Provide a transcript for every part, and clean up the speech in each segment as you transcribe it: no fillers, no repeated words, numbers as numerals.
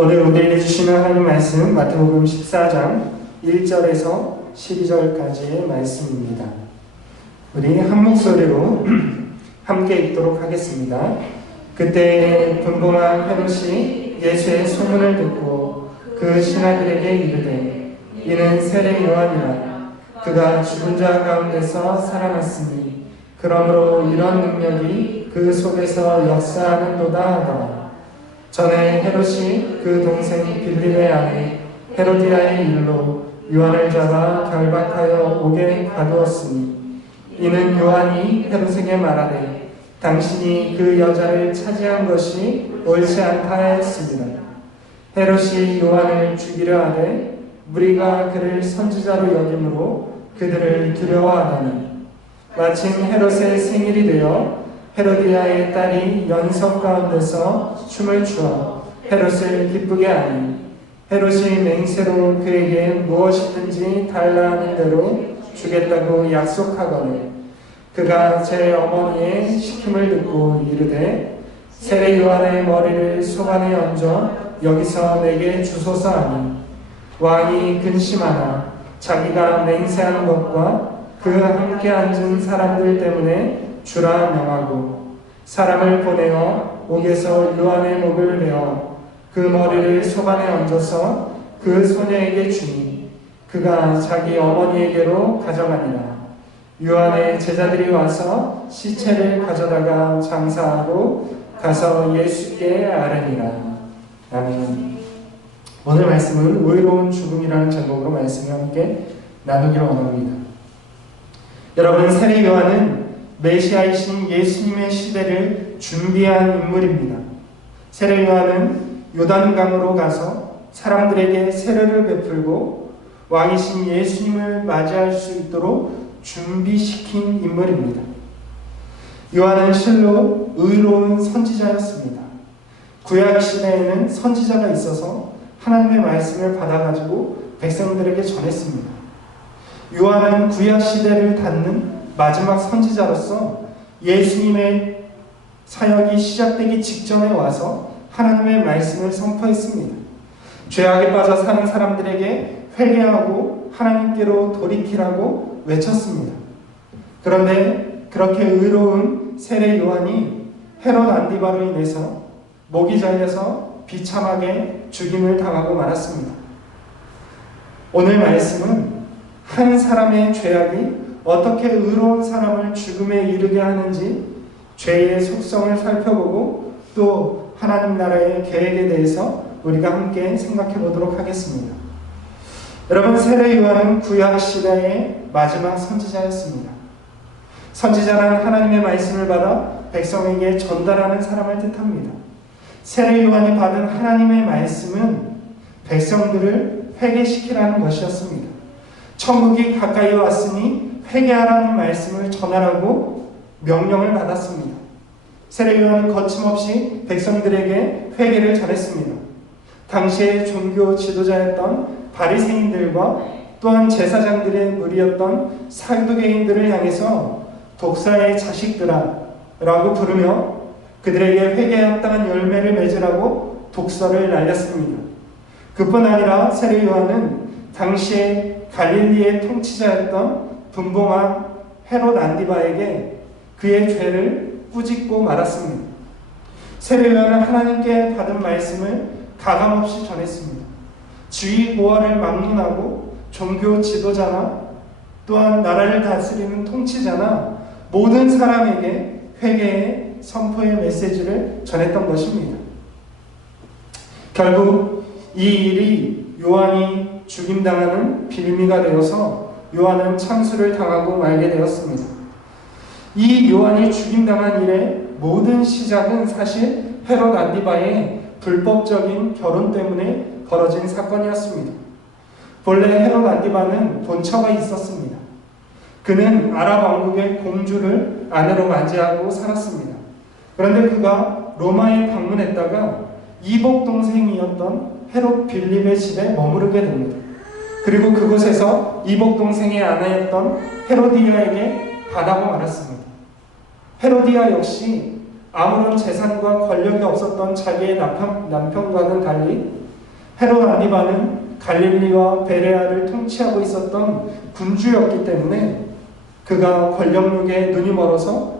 오늘 우리에게 주시는 하나님 말씀 마태복음 14장 1절에서 12절까지의 말씀입니다. 우리 한 목소리로 함께 읽도록 하겠습니다. 그때 분봉한 헤롯이 예수의 소문을 듣고 그 신하들에게 이르되 이는 세례 요한이라. 그가 죽은 자 가운데서 살아났으니 그러므로 이런 능력이 그 속에서 역사하는도다 하더라. 전에 헤롯이 그 동생 빌립의 아내 헤로디아의 일로 요한을 잡아 결박하여 옥에 가두었으니 이는 요한이 헤롯에게 말하되 당신이 그 여자를 차지한 것이 옳지 않다 하였습니다. 헤롯이 요한을 죽이려 하되 무리가 그를 선지자로 여김으로 그들을 두려워하더니 마침 헤롯의 생일이 되어 헤로디아의 딸이 연석 가운데서 춤을 추어 헤롯을 기쁘게 하니 헤롯이 맹세로 그에게 무엇이든지 달라 하는 대로 주겠다고 약속하거늘 그가 제 어머니의 시킴을 듣고 이르되 세례 요한의 머리를 소관에 얹어 여기서 내게 주소서 하니 왕이 근심하나 자기가 맹세하는 것과 그 함께 앉은 사람들 때문에 주라 명하고 사람을 보내어 옥에서 요한의 목을 베어 그 머리를 소관에 얹어서 그 소녀에게 주니 그가 자기 어머니에게로 가져가니라. 요한의 제자들이 와서 시체를 가져다가 장사하고 가서 예수께 아뢰니라. 아멘. 오늘 말씀은 의로운 죽음이라는 제목으로 말씀을 함께 나누기를 원합니다. 여러분, 세례 요한은 메시아이신 예수님의 시대를 준비한 인물입니다. 세례 요한은 요단강으로 가서 사람들에게 세례를 베풀고 왕이신 예수님을 맞이할 수 있도록 준비시킨 인물입니다. 요한은 실로 의로운 선지자였습니다. 구약 시대에는 선지자가 있어서 하나님의 말씀을 받아가지고 백성들에게 전했습니다. 요한은 구약 시대를 닫는 마지막 선지자로서 예수님의 사역이 시작되기 직전에 와서 하나님의 말씀을 선포했습니다. 죄악에 빠져 사는 사람들에게 회개하고 하나님께로 돌이키라고 외쳤습니다. 그런데 그렇게 의로운 세례 요한이 헤롯 안디바로 인해서 목이 잘려서 비참하게 죽임을 당하고 말았습니다. 오늘 말씀은 한 사람의 죄악이 어떻게 의로운 사람을 죽음에 이르게 하는지 죄의 속성을 살펴보고 또 하나님 나라의 계획에 대해서 우리가 함께 생각해 보도록 하겠습니다. 여러분, 세례 요한은 구약 시대의 마지막 선지자였습니다. 선지자란 하나님의 말씀을 받아 백성에게 전달하는 사람을 뜻합니다. 세례 요한이 받은 하나님의 말씀은 백성들을 회개시키라는 것이었습니다. 천국이 가까이 왔으니 회개하라는 말씀을 전하라고 명령을 받았습니다. 세례 요한은 거침없이 백성들에게 회개를 잘했습니다. 당시의 종교 지도자였던 바리새인들과 또한 제사장들의 무리였던 사두개인들을 향해서 독사의 자식들아 라고 부르며 그들에게 회개에 합당한 열매를 맺으라고 독설을 날렸습니다. 그뿐 아니라 세례 요한은 당시에 갈릴리의 통치자였던 분봉한 헤롯 안디바에게 그의 죄를 꾸짖고 말았습니다. 세례 요한은 하나님께 받은 말씀을 가감없이 전했습니다. 지위 고하를 막론하고 종교 지도자나 또한 나라를 다스리는 통치자나 모든 사람에게 회개의 선포의 메시지를 전했던 것입니다. 결국 이 일이 요한이 죽임당하는 빌미가 되어서 요한은 참수를 당하고 말게 되었습니다. 이 요한이 죽임당한 일의 모든 시작은 사실 헤롯 안디바의 불법적인 결혼 때문에 벌어진 사건이었습니다. 본래 헤롯 안디바는 본처가 있었습니다. 그는 아랍 왕국의 공주를 아내로 맞이하고 살았습니다. 그런데 그가 로마에 방문했다가 이복 동생이었던 헤롯 빌립의 집에 머무르게 됩니다. 그리고 그곳에서 이복 동생의 아내였던 헤로디아에게 반하고 말았습니다. 헤로디아 역시 아무런 재산과 권력이 없었던 자기의 남편과는 달리 헤롯 안티바는 갈릴리와 베레아를 통치하고 있었던 군주였기 때문에 그가 권력욕에 눈이 멀어서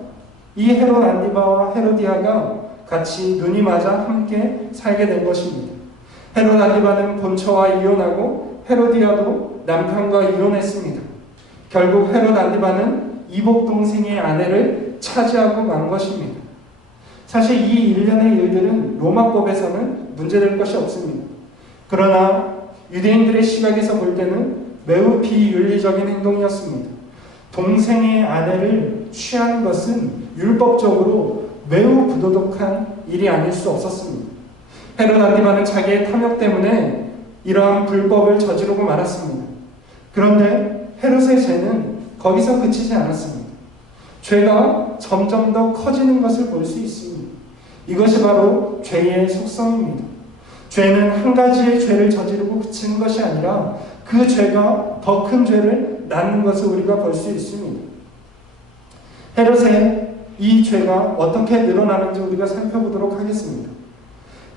이 헤롯 안티바와 헤로디아가 같이 눈이 맞아 함께 살게 된 것입니다. 헤롯 안티바는 본처와 이혼하고 헤로디아도 남편과 이혼했습니다. 결국 헤롯 안티바는 이복 동생의 아내를 차지하고 만 것입니다. 사실 이 일련의 일들은 로마법에서는 문제될 것이 없습니다. 그러나 유대인들의 시각에서 볼 때는 매우 비윤리적인 행동이었습니다. 동생의 아내를 취하는 것은 율법적으로 매우 부도덕한 일이 아닐 수 없었습니다. 헤롯 안티바는 자기의 탐욕 때문에 이러한 불법을 저지르고 말았습니다. 그런데 헤롯의 죄는 거기서 그치지 않았습니다. 죄가 점점 더 커지는 것을 볼 수 있습니다. 이것이 바로 죄의 속성입니다. 죄는 한 가지의 죄를 저지르고 그치는 것이 아니라 그 죄가 더 큰 죄를 낳는 것을 우리가 볼 수 있습니다. 헤롯의 이 죄가 어떻게 늘어나는지 우리가 살펴보도록 하겠습니다.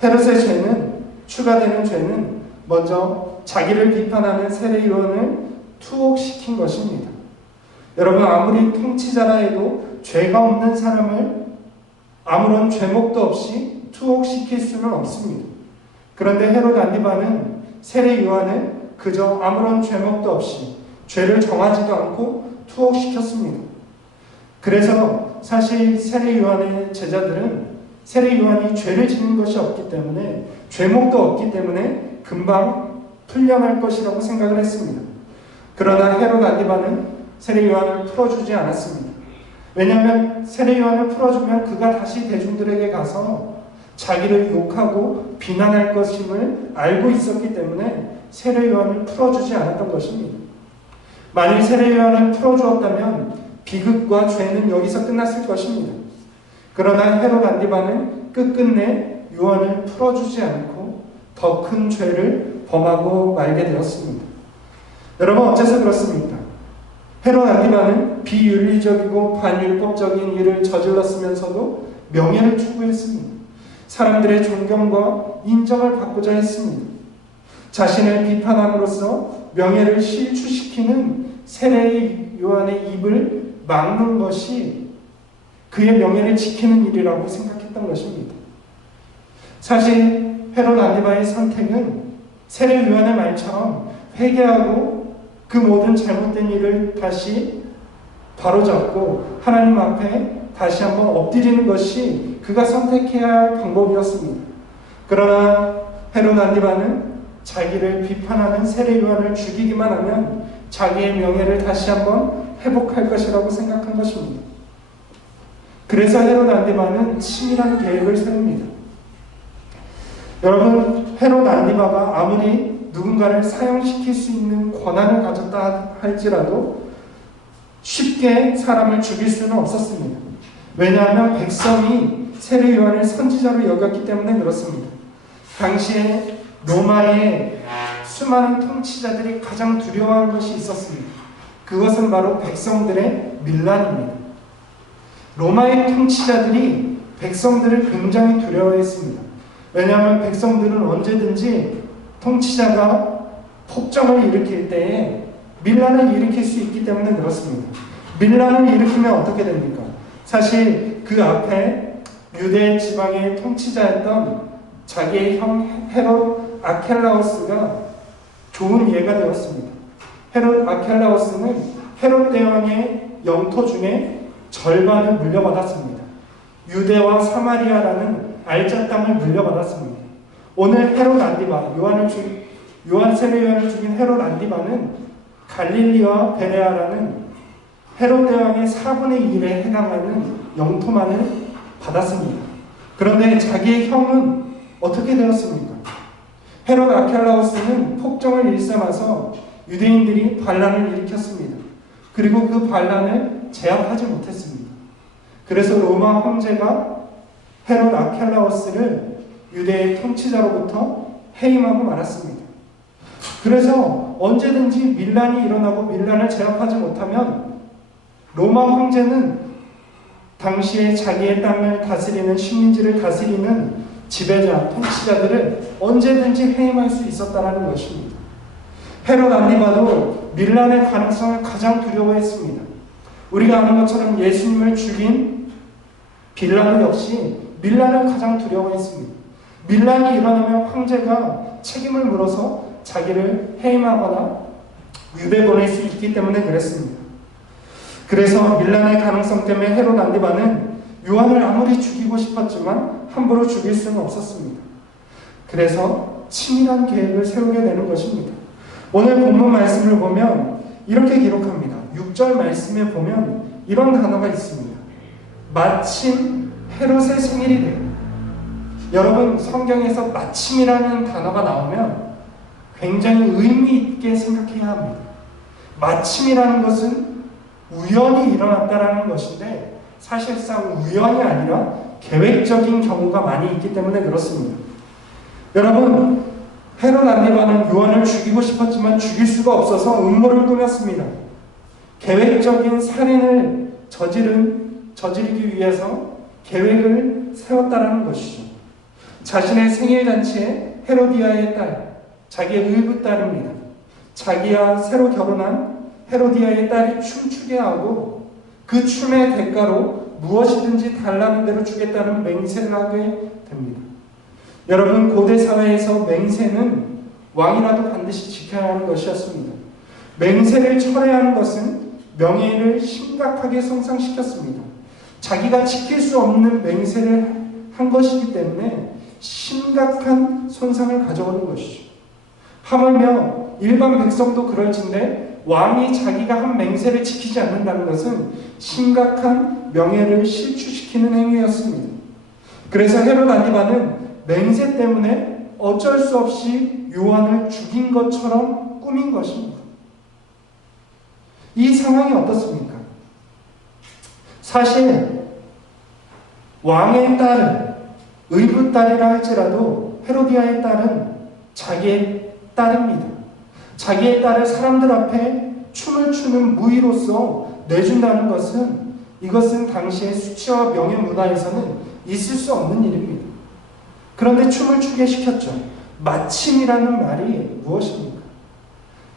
헤롯의 죄는, 추가되는 죄는 먼저 자기를 비판하는 세례요한을 투옥시킨 것입니다. 여러분, 아무리 통치자라 해도 죄가 없는 사람을 아무런 죄목도 없이 투옥시킬 수는 없습니다. 그런데 헤롯 안티바는 세례 요한을 그저 아무런 죄목도 없이 죄를 정하지도 않고 투옥시켰습니다. 그래서 사실 세례 요한의 제자들은 세례 요한이 죄를 지는 것이 없기 때문에, 죄목도 없기 때문에 금방 풀려날 것이라고 생각을 했습니다. 그러나 헤롯 안티바는 세례 요한을 풀어주지 않았습니다. 왜냐하면 세례 요한을 풀어주면 그가 다시 대중들에게 가서 자기를 욕하고 비난할 것임을 알고 있었기 때문에 세례 요한을 풀어주지 않았던 것입니다. 만일 세례 요한을 풀어주었다면 비극과 죄는 여기서 끝났을 것입니다. 그러나 헤롯 안티바는 끝끝내 요한을 풀어주지 않고 더 큰 죄를 범하고 말게 되었습니다. 여러분, 어째서 그렇습니까? 헤롯 안티바는 비윤리적이고 반율법적인 일을 저질렀으면서도 명예를 추구했습니다. 사람들의 존경과 인정을 받고자 했습니다. 자신을 비판함으로써 명예를 실추시키는 세례 요한의 입을 막는 것이 그의 명예를 지키는 일이라고 생각했던 것입니다. 사실 헤롯 안티바의 선택은 세례 요한의 말처럼 회개하고 그 모든 잘못된 일을 다시 바로잡고 하나님 앞에 다시 한번 엎드리는 것이 그가 선택해야 할 방법이었습니다. 그러나 헤롯 안티바는 자기를 비판하는 세례 요한을 죽이기만 하면 자기의 명예를 다시 한번 회복할 것이라고 생각한 것입니다. 그래서 헤롯 안티바는 치밀한 계획을 세웁니다. 여러분, 헤롯 안티바가 아무리 누군가를 사형시킬 수 있는 권한을 가졌다 할지라도 쉽게 사람을 죽일 수는 없었습니다. 왜냐하면 백성이 세례 요한을 선지자로 여겼기 때문에 그렇습니다. 당시에 로마의 수많은 통치자들이 가장 두려워한 것이 있었습니다. 그것은 바로 백성들의 밀란입니다. 로마의 통치자들이 백성들을 굉장히 두려워했습니다. 왜냐하면 백성들은 언제든지 통치자가 폭정을 일으킬 때에 밀란을 일으킬 수 있기 때문에 그렇습니다. 밀란을 일으키면 어떻게 됩니까? 사실 그 앞에 유대 지방의 통치자였던 자기의 형 헤롯 아켈라우스가 좋은 예가 되었습니다. 헤롯 아켈라우스는 헤롯 대왕의 영토 중에 절반을 물려받았습니다. 유대와 사마리아라는 알짜 땅을 물려받았습니다. 오늘 헤롯 안티바, 요한 세례 요한을 죽인 헤롯 안티바는 갈릴리와 베레아라는 헤롯 대왕의 4분의 1에 해당하는 영토만을 받았습니다. 그런데 자기의 형은 어떻게 되었습니까? 헤롯 아켈라우스는 폭정을 일삼아서 유대인들이 반란을 일으켰습니다. 그리고 그 반란을 제압하지 못했습니다. 그래서 로마 황제가 헤롯 아켈라우스를 유대의 통치자로부터 해임하고 말았습니다. 그래서 언제든지 밀란이 일어나고 밀란을 제압하지 못하면 로마 황제는 당시에 자기의 땅을 다스리는 식민지를 다스리는 지배자, 통치자들을 언제든지 해임할 수 있었다는 것입니다. 헤롯 안티바도 밀란의 가능성을 가장 두려워했습니다. 우리가 아는 것처럼 예수님을 죽인 빌라도 역시 밀란을 가장 두려워했습니다. 밀란이 일어나면 황제가 책임을 물어서 자기를 해임하거나 유배 보낼 수 있기 때문에 그랬습니다. 그래서 밀란의 가능성 때문에 헤롯 안티바는 요한을 아무리 죽이고 싶었지만 함부로 죽일 수는 없었습니다. 그래서 치밀한 계획을 세우게 되는 것입니다. 오늘 본문 말씀을 보면 이렇게 기록합니다. 6절 말씀에 보면 이런 단어가 있습니다. 마침 헤롯의 생일이 돼요. 여러분, 성경에서 마침이라는 단어가 나오면 굉장히 의미 있게 생각해야 합니다. 마침이라는 것은 우연히 일어났다라는 것인데 사실상 우연이 아니라 계획적인 경우가 많이 있기 때문에 그렇습니다. 여러분, 헤롯 안티바는 요한을 죽이고 싶었지만 죽일 수가 없어서 음모를 꾸몄습니다. 계획적인 살인을 저지르기 위해서 계획을 세웠다라는 것이죠. 자신의 생일잔치에 헤로디아의 딸, 자기의 의붓딸입니다. 자기와 새로 결혼한 헤로디아의 딸이 춤추게 하고 그 춤의 대가로 무엇이든지 달라는 대로 주겠다는 맹세를 하게 됩니다. 여러분, 고대 사회에서 맹세는 왕이라도 반드시 지켜야 하는 것이었습니다. 맹세를 철회하는 것은 명예를 심각하게 손상시켰습니다. 자기가 지킬 수 없는 맹세를 한 것이기 때문에 심각한 손상을 가져오는 것이죠. 하물며 일반 백성도 그럴진데 왕이 자기가 한 맹세를 지키지 않는다는 것은 심각한 명예를 실추시키는 행위였습니다. 그래서 헤롯 안티바는 맹세 때문에 어쩔 수 없이 요한을 죽인 것처럼 꾸민 것입니다. 이 상황이 어떻습니까? 사실 왕의 딸은 의붓딸이라 할지라도 헤로디아의 딸은 자기의 딸입니다. 자기의 딸을 사람들 앞에 춤을 추는 무의로서 내준다는 것은 이것은 당시의 수치와 명예 문화에서는 있을 수 없는 일입니다. 그런데 춤을 추게 시켰죠. 마침이라는 말이 무엇입니까?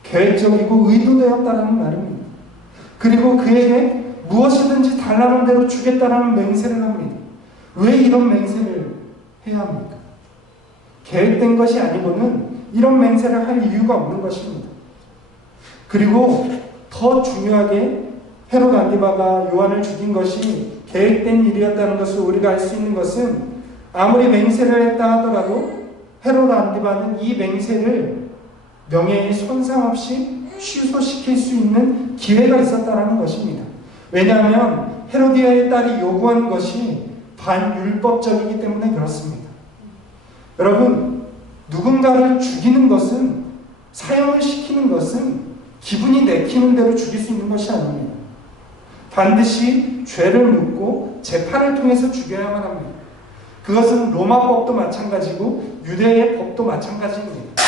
계획적이고 의도되었다는 말입니다. 그리고 그에게 무엇이든지 달라는 대로 주겠다라는 맹세를 합니다. 왜 이런 맹세를 해야 합니까? 계획된 것이 아니고는 이런 맹세를 할 이유가 없는 것입니다. 그리고 더 중요하게 헤롯 안티바가 요한을 죽인 것이 계획된 일이었다는 것을 우리가 알 수 있는 것은 아무리 맹세를 했다 하더라도 헤롯 안티바는 이 맹세를 명예의 손상 없이 취소시킬 수 있는 기회가 있었다는 것입니다. 왜냐하면 헤로디아의 딸이 요구한 것이 반율법적이기 때문에 그렇습니다. 여러분, 누군가를 죽이는 것은, 사형을 시키는 것은 기분이 내키는 대로 죽일 수 있는 것이 아닙니다. 반드시 죄를 묻고 재판을 통해서 죽여야만 합니다. 그것은 로마법도 마찬가지고 유대의 법도 마찬가지입니다.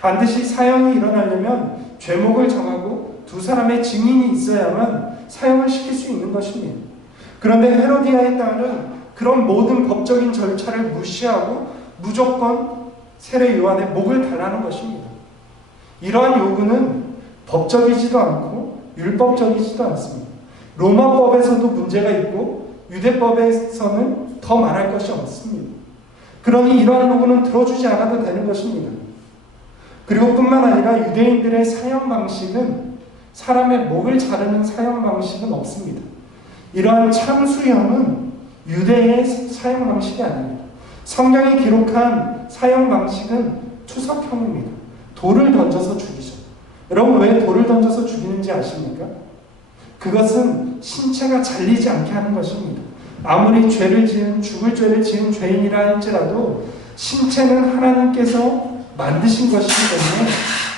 반드시 사형이 일어나려면 죄목을 정하고 두 사람의 증인이 있어야만 사형을 시킬 수 있는 것입니다. 그런데 헤로디아의 딸은 그런 모든 법적인 절차를 무시하고 무조건 세례 요한의 목을 달라는 것입니다. 이러한 요구는 법적이지도 않고 율법적이지도 않습니다. 로마법에서도 문제가 있고 유대법에서는 더 말할 것이 없습니다. 그러니 이러한 요구는 들어주지 않아도 되는 것입니다. 그리고 뿐만 아니라 유대인들의 사형 방식은 사람의 목을 자르는 사형 방식은 없습니다. 이러한 참수형은 유대의 사형 방식이 아닙니다. 성경이 기록한 사형 방식은 투석형입니다. 돌을 던져서 죽이죠. 여러분, 왜 돌을 던져서 죽이는지 아십니까? 그것은 신체가 잘리지 않게 하는 것입니다. 아무리 죽을 죄를 지은 죄인이라 할지라도 신체는 하나님께서 만드신 것이기 때문에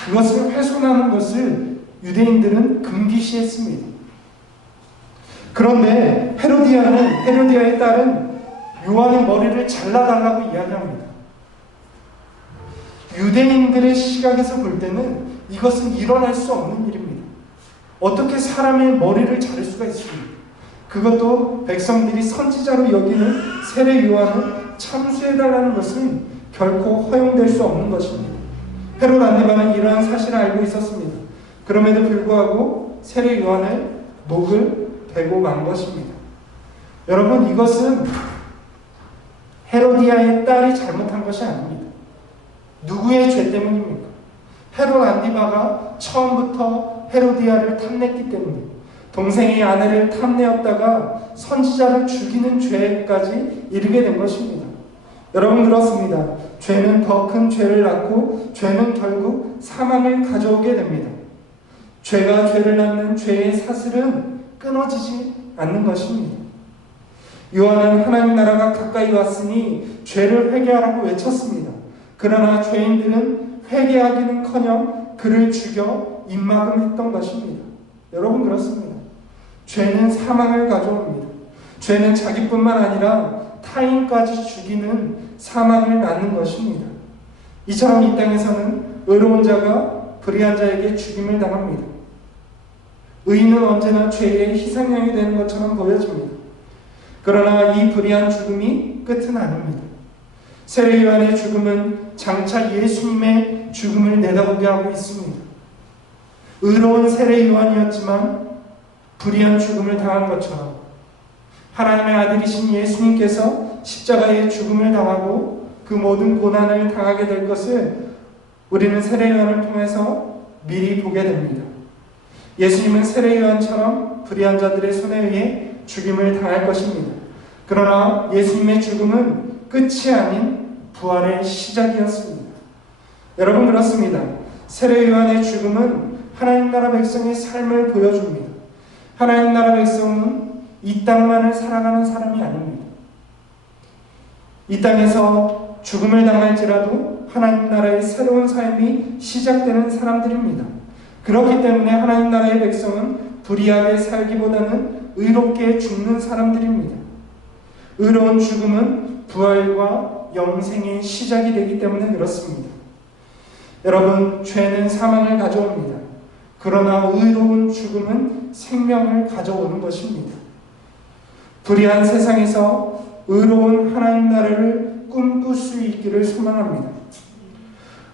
그것을 훼손하는 것을 유대인들은 금기시했습니다. 그런데 헤로디아의 딸은 요한의 머리를 잘라달라고 이야기합니다. 유대인들의 시각에서 볼 때는 이것은 일어날 수 없는 일입니다. 어떻게 사람의 머리를 자를 수가 있습니까? 그것도 백성들이 선지자로 여기는 세례 요한을 참수해달라는 것은 결코 허용될 수 없는 것입니다. 헤롯 안디바는 이러한 사실을 알고 있었습니다. 그럼에도 불구하고 세례 요한을 목을 베고 만 것입니다. 여러분, 이것은 헤로디아의 딸이 잘못한 것이 아닙니다. 누구의 죄 때문입니까? 헤롯 안디바가 처음부터 헤로디아를 탐냈기 때문에, 동생의 아내를 탐내었다가 선지자를 죽이는 죄까지 이르게 된 것입니다. 여러분, 그렇습니다. 죄는 더 큰 죄를 낳고 죄는 결국 사망을 가져오게 됩니다. 죄가 죄를 낳는 죄의 사슬은 끊어지지 않는 것입니다. 요한은 하나님 나라가 가까이 왔으니 죄를 회개하라고 외쳤습니다. 그러나 죄인들은 회개하기는커녕 그를 죽여 입막음했던 것입니다. 여러분, 그렇습니다. 죄는 사망을 가져옵니다. 죄는 자기뿐만 아니라 타인까지 죽이는 사망을 낳는 것입니다. 이처럼 이 땅에서는 의로운 자가 불의한 자에게 죽임을 당합니다. 의인은 언제나 죄의 희생양이 되는 것처럼 보여집니다. 그러나 이 불의한 죽음이 끝은 아닙니다. 세례 요한의 죽음은 장차 예수님의 죽음을 내다보게 하고 있습니다. 의로운 세례 요한이었지만 불의한 죽음을 당한 것처럼 하나님의 아들이신 예수님께서 십자가의 죽음을 당하고 그 모든 고난을 당하게 될 것을 우리는 세례 요한을 통해서 미리 보게 됩니다. 예수님은 세례 요한처럼 불의한 자들의 손에 의해 죽임을 당할 것입니다. 그러나 예수님의 죽음은 끝이 아닌 부활의 시작이었습니다. 여러분, 그렇습니다. 세례 요한의 죽음은 하나님 나라 백성의 삶을 보여줍니다. 하나님 나라 백성은 이 땅만을 살아가는 사람이 아닙니다. 이 땅에서 죽음을 당할지라도 하나님 나라의 새로운 삶이 시작되는 사람들입니다. 그렇기 때문에 하나님 나라의 백성은 불의하게 살기보다는 의롭게 죽는 사람들입니다. 의로운 죽음은 부활과 영생의 시작이 되기 때문에 그렇습니다. 여러분, 죄는 사망을 가져옵니다. 그러나 의로운 죽음은 생명을 가져오는 것입니다. 불의한 세상에서 의로운 하나님 나라를 꿈꿀 수 있기를 소망합니다.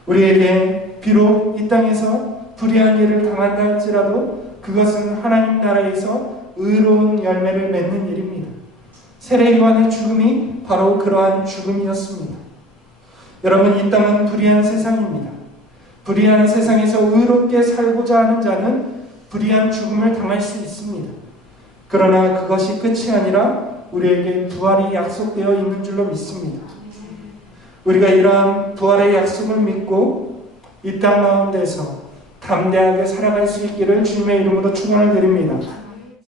우리에게 비록 이 땅에서 불의한 일을 당한다 할지라도 그것은 하나님 나라에서 의로운 열매를 맺는 일입니다. 세례 요한의 죽음이 바로 그러한 죽음이었습니다. 여러분, 이 땅은 불의한 세상입니다. 불의한 세상에서 의롭게 살고자 하는 자는 불의한 죽음을 당할 수 있습니다. 그러나 그것이 끝이 아니라 우리에게 부활이 약속되어 있는 줄로 믿습니다. 우리가 이러한 부활의 약속을 믿고 이 땅 가운데서 담대하게 살아갈 수 있기를 주님의 이름으로 축원을 드립니다.